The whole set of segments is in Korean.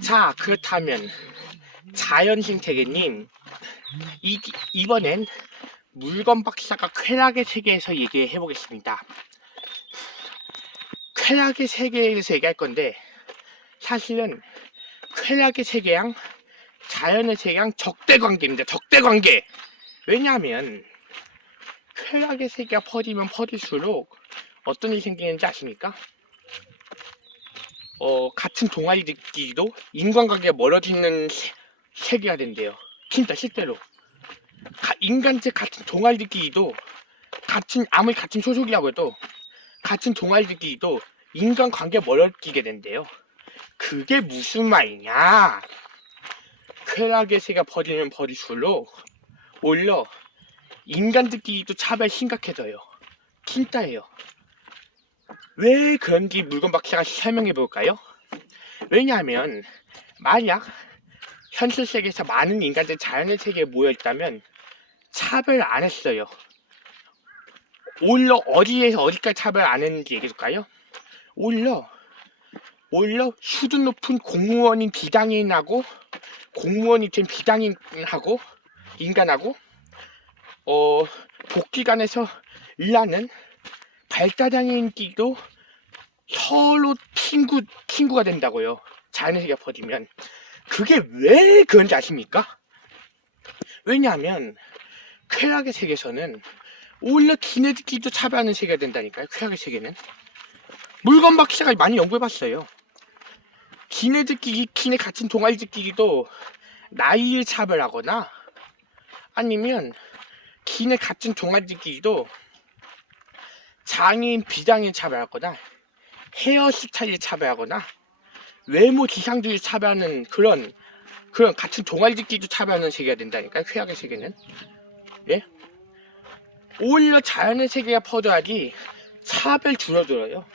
자, 그렇다면 자연생태계님, 이번엔 물건 박사가 쾌락의 세계에서 얘기해 보겠습니다. 쾌락의 세계에 대해서 얘기할 건데, 사실은 쾌락의 세계랑 자연의 세계랑 적대관계입니다. 적대관계. 왜냐하면 쾌락의 세계가 퍼지면 퍼질수록 어떤 일이 생기는지 아십니까? 같은 동아리들끼리도 인간관계가 멀어지는 세계가 된대요. 진짜 실제로 인간들 같은 동아리들끼리도 아무리 같은 소속이라고 해도 같은 동아리들끼리도 인간관계가 멀어지게 된대요. 그게 무슨 말이냐? 쾌락의 세계가 퍼지면 퍼질수록 오히려 인간들끼리도 차별이 심각해져요. 진짜예요. 왜 그런지 물건 박사가 설명해 볼까요? 왜냐하면 만약 현실 세계에서 많은 인간들이 자연의 세계에 모여 있다면 차별 안 했어요. 오히려 어디에서 어디까지 차별 안 했는지 얘기해 줄까요? 오히려 수준 높은 공무원인 비당인하고 공무원이 된 비당인하고 인간하고 복지관에서 일하는 발달장애인끼리도 서로 친구가 된다고요. 자연의 세계가 퍼지면. 그게 왜 그런지 아십니까? 왜냐하면 쾌락의 세계에서는 오히려 기네들끼리도 차별하는 세계가 된다니까요. 쾌락의 세계는. 물건 박사가 많이 연구해봤어요. 기네 같은 동아리들끼리도 나이를 차별하거나 아니면 기네 같은 동아리들끼리도 장애인 비장애인 차별하거나 헤어스타일 차별하거나 외모 지상주의 차별하는 그런 같은 동아리들끼리도 차별하는 세계가 된다니까요. 쾌락의 세계는. 예? 오히려 자연의 세계가 퍼져야지 차별 줄어들어요.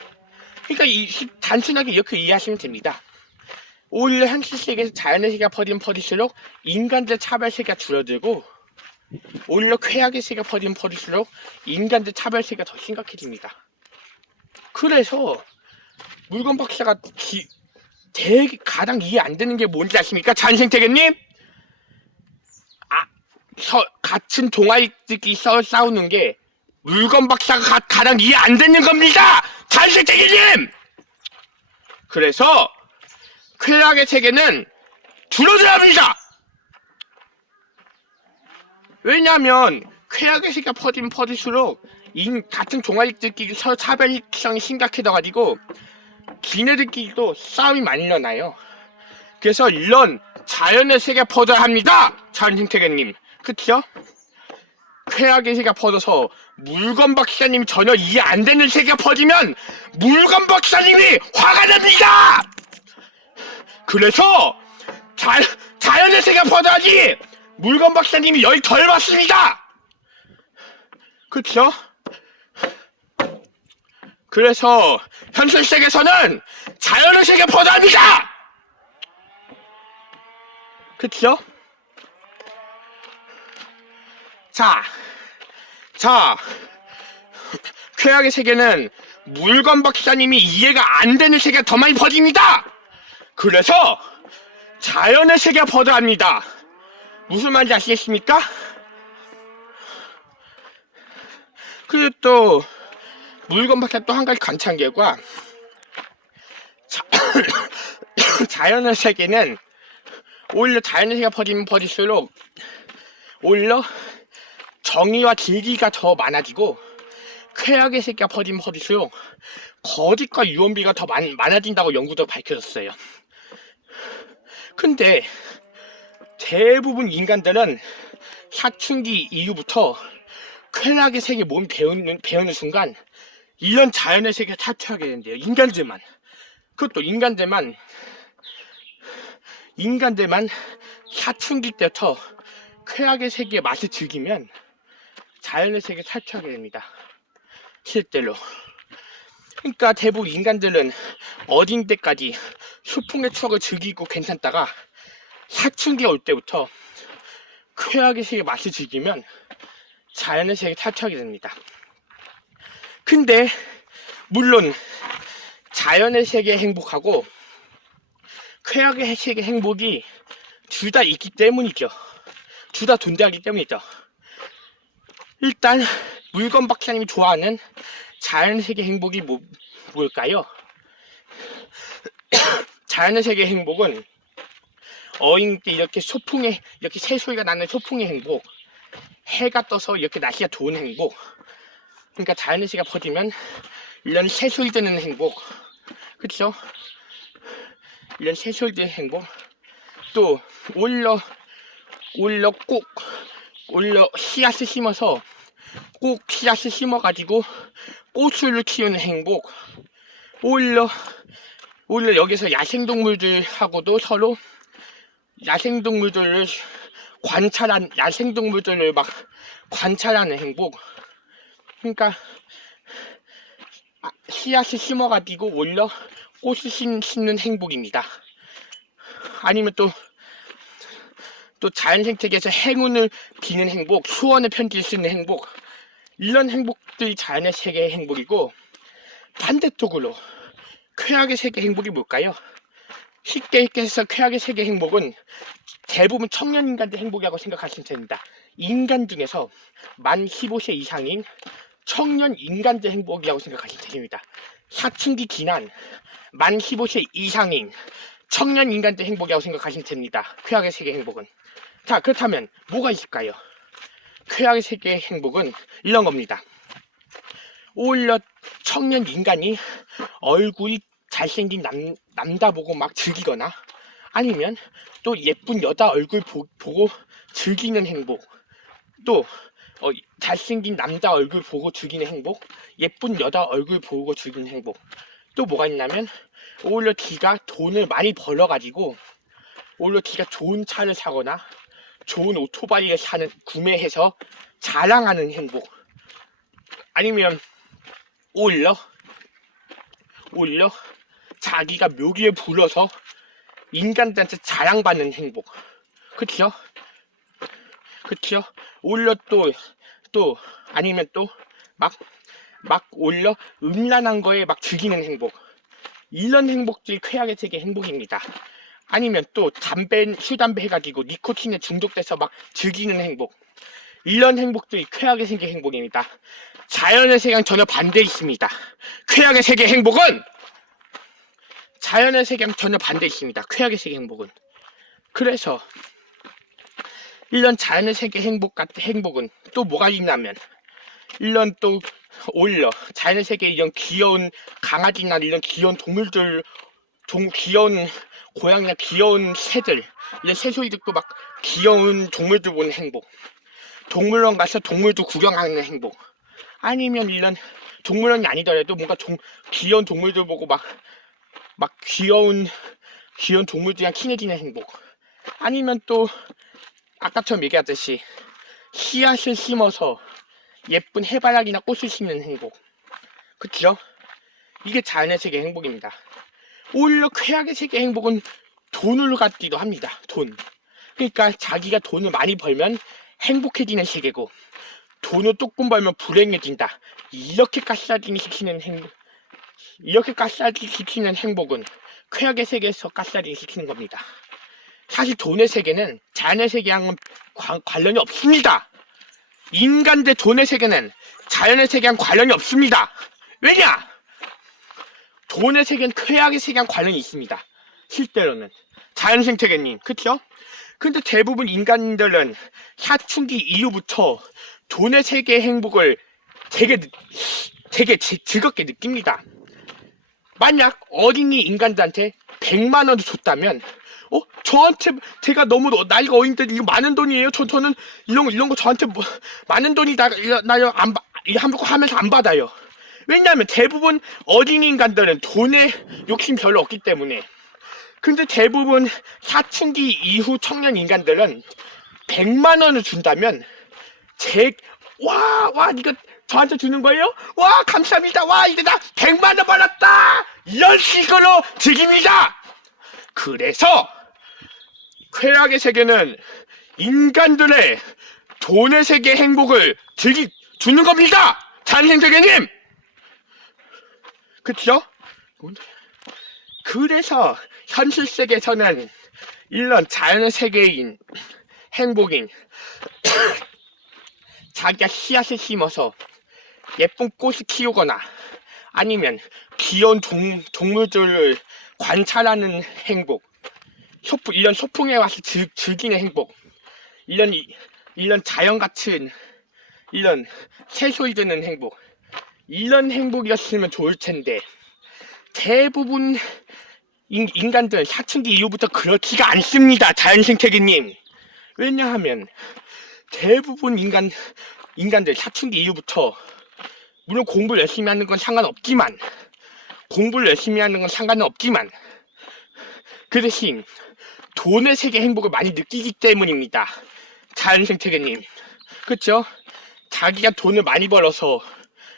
그러니까 단순하게 이렇게 이해하시면 됩니다. 오히려 현실 세계에서 자연의 세계가 퍼지면 퍼질수록 인간들 차별 세계가 줄어들고 오히려 쾌락의 세계가 퍼지면 퍼질수록 인간들 차별 세계가 더 심각해집니다. 그래서 물건 박사가 가장 이해 안 되는 게 뭔지 아십니까? 자연생태계님? 같은 동아리들끼리 싸우는 게 물건 박사가 가장 이해 안 되는 겁니다! 자연생태계님! 그래서 쾌락의 세계는 줄어들어야 합니다! 왜냐하면 쾌락의 세계가 퍼지면 퍼질수록 같은 동아리들끼리 서로 차별성이 심각해져가지고 기네들끼리도 싸움이 많이 일어나요. 그래서 이런 자연의 세계가 퍼져야 합니다. 자연생태계님. 그쵸? 쾌락의 세계가 퍼져서 물건 박사님이 전혀 이해 안 되는 세계가 퍼지면 물건 박사님이 화가 납니다. 그래서 자연의 세계가 퍼져야지 물건 박사님이 열이 덜 받습니다. 그쵸? 그래서 현실 세계에서는 자연의 세계가 퍼져야 합니다. 그쵸? 자, 쾌락의 세계는 물건 박사님이 이해가 안 되는 세계가 더 많이 퍼집니다. 그래서 자연의 세계가 퍼져야 합니다. 무슨 말인지 아시겠습니까? 그리고 또 물건 박사 또 한 가지 관찰 결과 자연의 세계는 오히려 자연의 세계가 퍼지면 퍼질수록 오히려 정의와 진리가 더 많아지고 쾌락의 세계가 퍼지면 퍼질수록 거짓과 유언비가 더 많아진다고 연구도 밝혀졌어요. 근데 대부분 인간들은 사춘기 이후부터 쾌락의 세계 몸이 배우는 순간 이런 자연의 세계에 탈출하게 된대요. 인간들만. 그것도 인간들만 사춘기 때부터 쾌락의 세계의 맛을 즐기면 자연의 세계에 탈출하게 됩니다. 실제로. 그러니까 대부분 인간들은 어린 때까지 소풍의 추억을 즐기고 괜찮다가 사춘기가 올 때부터 쾌락의 세계의 맛을 즐기면 자연의 세계에 탈출하게 됩니다. 근데 물론 자연의 세계에 행복하고 쾌락의 세계 행복이 둘 다 있기 때문이죠. 둘 다 존재하기 때문이죠. 일단 물건 박사님이 좋아하는 자연 세계 행복이 뭘까요? 자연의 세계 행복은 어린 때 이렇게 소풍에 이렇게 새소리가 나는 소풍의 행복, 해가 떠서 이렇게 날씨가 좋은 행복, 그러니까 자연의 세계가 퍼지면 이런 새소리 듣는 행복, 그쵸? 이런 새소리 듣는 행복, 또 올려 씨앗을 심어서 꼭 씨앗을 심어가지고 꽃을 키우는 행복, 오히려 여기서 야생동물들하고도 서로 야생동물들을 막 관찰하는 행복. 그러니까 씨앗을 심어가지고 오히려 꽃을 심는 행복입니다. 아니면 또 자연 생태계에서 행운을 비는 행복, 소원의 편지를 쓰는 행복, 이런 행복들이 자연의 세계의 행복이고, 반대쪽으로 쾌락의 세계 행복이 뭘까요? 쉽게 얘기해서 쾌락의 세계 행복은 대부분 청년 인간들 행복이라고 생각하시면 됩니다. 인간 중에서 만 15세 이상인 청년 인간들 행복이라고 생각하시면 됩니다. 사춘기 지난 만 15세 이상인 청년 인간들 행복이라고 생각하시면 됩니다. 쾌락의 세계 행복은. 자, 그렇다면 뭐가 있을까요? 쾌락의 세계의 행복은 이런 겁니다. 오히려 청년 인간이 얼굴이 잘생긴 남자 보고 막 즐기거나, 아니면 또 예쁜 여자 얼굴 보고 즐기는 행복, 또 잘생긴 남자 얼굴 보고 즐기는 행복, 예쁜 여자 얼굴 보고 즐기는 행복, 또 뭐가 있냐면 오히려 지가 돈을 많이 벌어가지고 오히려 지가 좋은 차를 사거나 좋은 오토바이를 구매해서 자랑하는 행복, 아니면 오히려 자기가 묘기에 불러서 인간들한테 자랑받는 행복. 그쵸? 오히려 아니면 막 오히려 음란한 거에 막 즐기는 행복. 이런 행복들이 쾌락의 세계 행복입니다. 아니면 또 술, 담배 해가지고 니코틴에 중독돼서 막 즐기는 행복. 이런 행복들이 쾌락의 세계 행복입니다. 자연의 세계랑 전혀 반대 있습니다. 쾌락의 세계 행복은 자연의 세계랑 전혀 반대 있습니다. 쾌락의 세계 행복은. 그래서 이런 자연의 세계 행복은 또 뭐가 있냐면, 이런 또 오히려 자연의 세계에 이런 귀여운 강아지나 이런 귀여운 동물들, 귀여운 고양이나 귀여운 새들, 이런 새소리 듣고 막 귀여운 동물들 보는 행복, 동물원 가서 동물도 구경하는 행복, 아니면 이런 동물원이 아니더라도 뭔가 귀여운 동물들 보고 막 귀여운 동물들이랑 친해지는 행복, 아니면 또 아까처럼 얘기하듯이 씨앗을 심어서 예쁜 해바라기나 꽃을 심는 행복. 그쵸? 이게 자연의 세계 행복입니다. 오히려 쾌락의 세계 행복은 돈으로 갖기도 합니다. 돈. 그러니까 자기가 돈을 많이 벌면 행복해지는 세계고, 돈을 조금 벌면 불행해진다. 이렇게 가스라이팅 시키는 행복은 쾌락의 세계에서 가스라이팅 시키는 겁니다. 사실 돈의 세계는 자연의 세계랑은 관련이 없습니다. 인간 대 돈의 세계는 자연의 세계랑 관련이 없습니다. 왜냐? 돈의 세계는 쾌락의 세계랑 관련이 있습니다. 실제로는 자연 생태계님, 그쵸? 근데 대부분 인간들은 사춘기 이후부터 돈의 세계의 행복을 되게 즐겁게 느낍니다. 만약 어린이 인간들한테 100만 원을 줬다면, 저한테 제가 너무 나이가 어린데 이거 많은 돈이에요. 저는 이런 거 저한테 많은 돈이 나요. 하면서 안 받아요. 왜냐하면 대부분 어린이 인간들은 돈에 욕심 별로 없기 때문에. 근데 대부분 사춘기 이후 청년 인간들은 100만 원을 준다면 이거 저한테 주는 거예요? 와, 감사합니다. 와, 이제 나 100만 원 받았다. 이런 식으로 즐깁니다. 그래서 쾌락의 세계는 인간들의 돈의 세계 행복을 주는 겁니다. 자연생태계님. 그쵸? 그래서 현실 세계에서는 이런 자연 세계인 행복인 자기가 씨앗을 심어서 예쁜 꽃을 키우거나 아니면 귀여운 동물들을 관찰하는 행복, 이런 소풍에 와서 즐기는 행복, 이런 자연 같은 이런 새소리 듣는 행복, 이런 행복이었으면 좋을 텐데 대부분 인간들은 사춘기 이후부터 그렇지가 않습니다. 자연생태계님. 왜냐하면 대부분 인간들 사춘기 이후부터 물론 공부를 열심히 하는 건 상관없지만 그 대신 돈의 세계 행복을 많이 느끼기 때문입니다. 자연생태계님. 그쵸? 자기가 돈을 많이 벌어서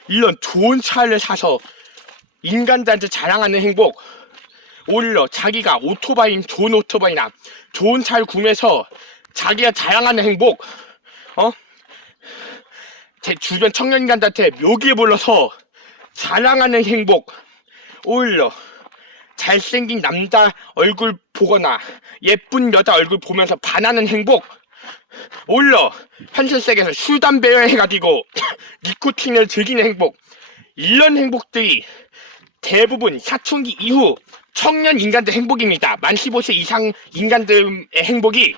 이런 좋은 차를 사서 인간들한테 자랑하는 행복, 오히려 자기가 좋은 오토바이나 좋은 차를 구매해서 자기가 자랑하는 행복, 제 주변 청년인간들한테 묘기에 불러서 자랑하는 행복, 오히려 잘생긴 남자 얼굴 보거나 예쁜 여자 얼굴 보면서 반하는 행복, 오히려 현실 세계에서 술, 담배 해가지고 니코틴을 즐기는 행복, 이런 행복들이 대부분 사춘기 이후 청년 인간들 행복입니다. 만 15세 이상 인간들의 행복이.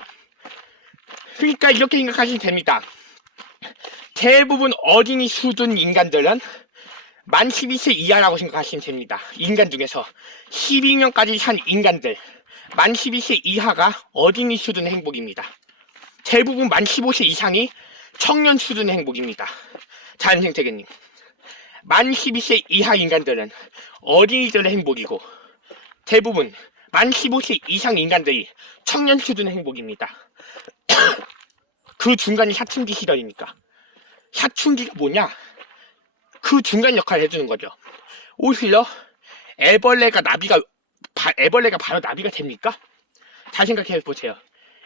그러니까 이렇게 생각하시면 됩니다. 대부분 어린이 수준 인간들은 만 12세 이하라고 생각하시면 됩니다. 인간 중에서 12년까지 산 인간들, 만 12세 이하가 어린이 수준 행복입니다. 대부분 만 15세 이상이 청년 수준 행복입니다. 자연생태계님. 만 12세 이하 인간들은 어린이들의 행복이고 대부분 만 15세 이상 인간들이 청년 수준 행복입니다. 그 중간이 사춘기 시절이니까. 사춘기가 뭐냐? 그 중간 역할을 해주는 거죠. 오히려 애벌레가 바로 나비가 됩니까? 잘 생각해 보세요.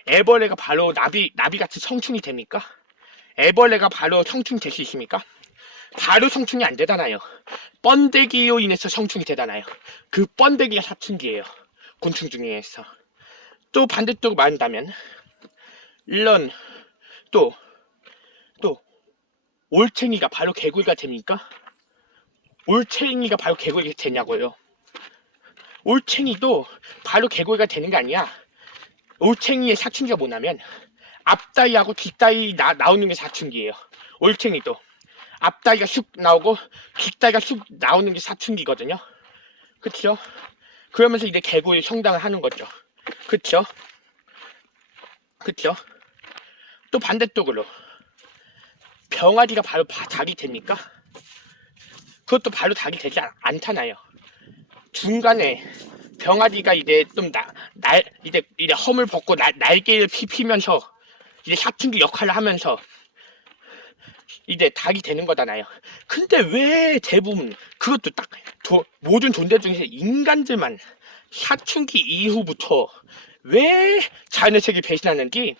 애벌레가 바로 나비같이 성충이 됩니까? 애벌레가 바로 성충이 될 수 있습니까? 바로 성충이 안 되잖아요. 번데기로 인해서 성충이 되잖아요. 그 번데기가 사춘기예요. 곤충 중에서. 또 반대쪽으로 말한다면 이런 또 올챙이가 바로 개구리가 됩니까? 올챙이가 바로 개구리가 되냐고요. 올챙이도 바로 개구리가 되는 게 아니야. 올챙이의 사춘기가 뭐냐면 앞다리하고 뒷다리 나오는 게 사춘기예요. 올챙이도 앞다리가 쑥 나오고 뒷다리가 쑥 나오는 게 사춘기거든요. 그쵸? 그러면서 이제 개구리 성장을 하는 거죠. 그쵸? 또 반대쪽으로 병아리가 바로 닭이 됩니까? 그것도 바로 닭이 되지 않잖아요. 중간에 병아리가 이제 좀 이제 허물 벗고 날개를 피면서 이제 사춘기 역할을 하면서 이제 닭이 되는 거잖아요. 근데 왜 대부분 그것도 딱 모든 존재 중에서 인간들만 사춘기 이후부터 왜 자연의 세계를 배신하는지.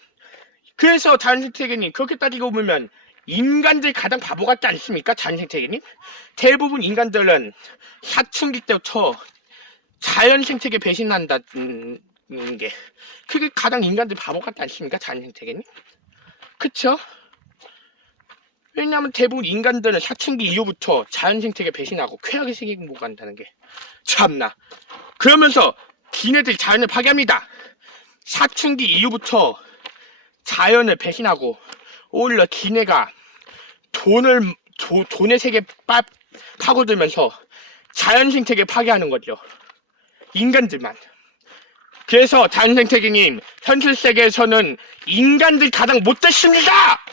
그래서 자연생태계님 그렇게 따지고 보면 인간들 가장 바보 같지 않습니까? 자연생태계님? 대부분 인간들은 사춘기 때부터 자연생태계 배신한다는 게 그게 가장 인간들 바보 같지 않습니까? 자연생태계님? 그쵸? 왜냐하면 대부분 인간들은 사춘기 이후부터 자연생태계 배신하고 쾌하게 생각한다는 게 참나. 그러면서 지네들이 자연을 파괴합니다. 사춘기 이후부터 자연을 배신하고 오히려 지네가 돈의 세계 파고들면서 자연생태계 파괴하는 거죠. 인간들만. 그래서 자연생태계님 현실 세계에서는 인간들 가장 못됐습니다.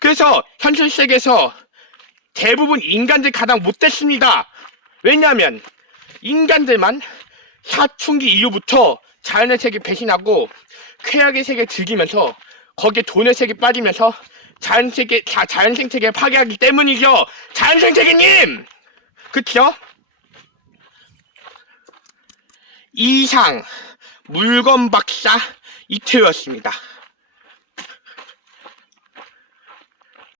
그래서 현실 세계에서 대부분 인간들 가장 못됐습니다. 왜냐하면 인간들만 사춘기 이후부터 자연의 세계 배신하고 쾌락의 세계 즐기면서 거기에 돈의 세계 빠지면서 자연생태계 파괴하기 때문이죠. 자연생태계님! 그쵸? 이상 물건 박사 이태우였습니다.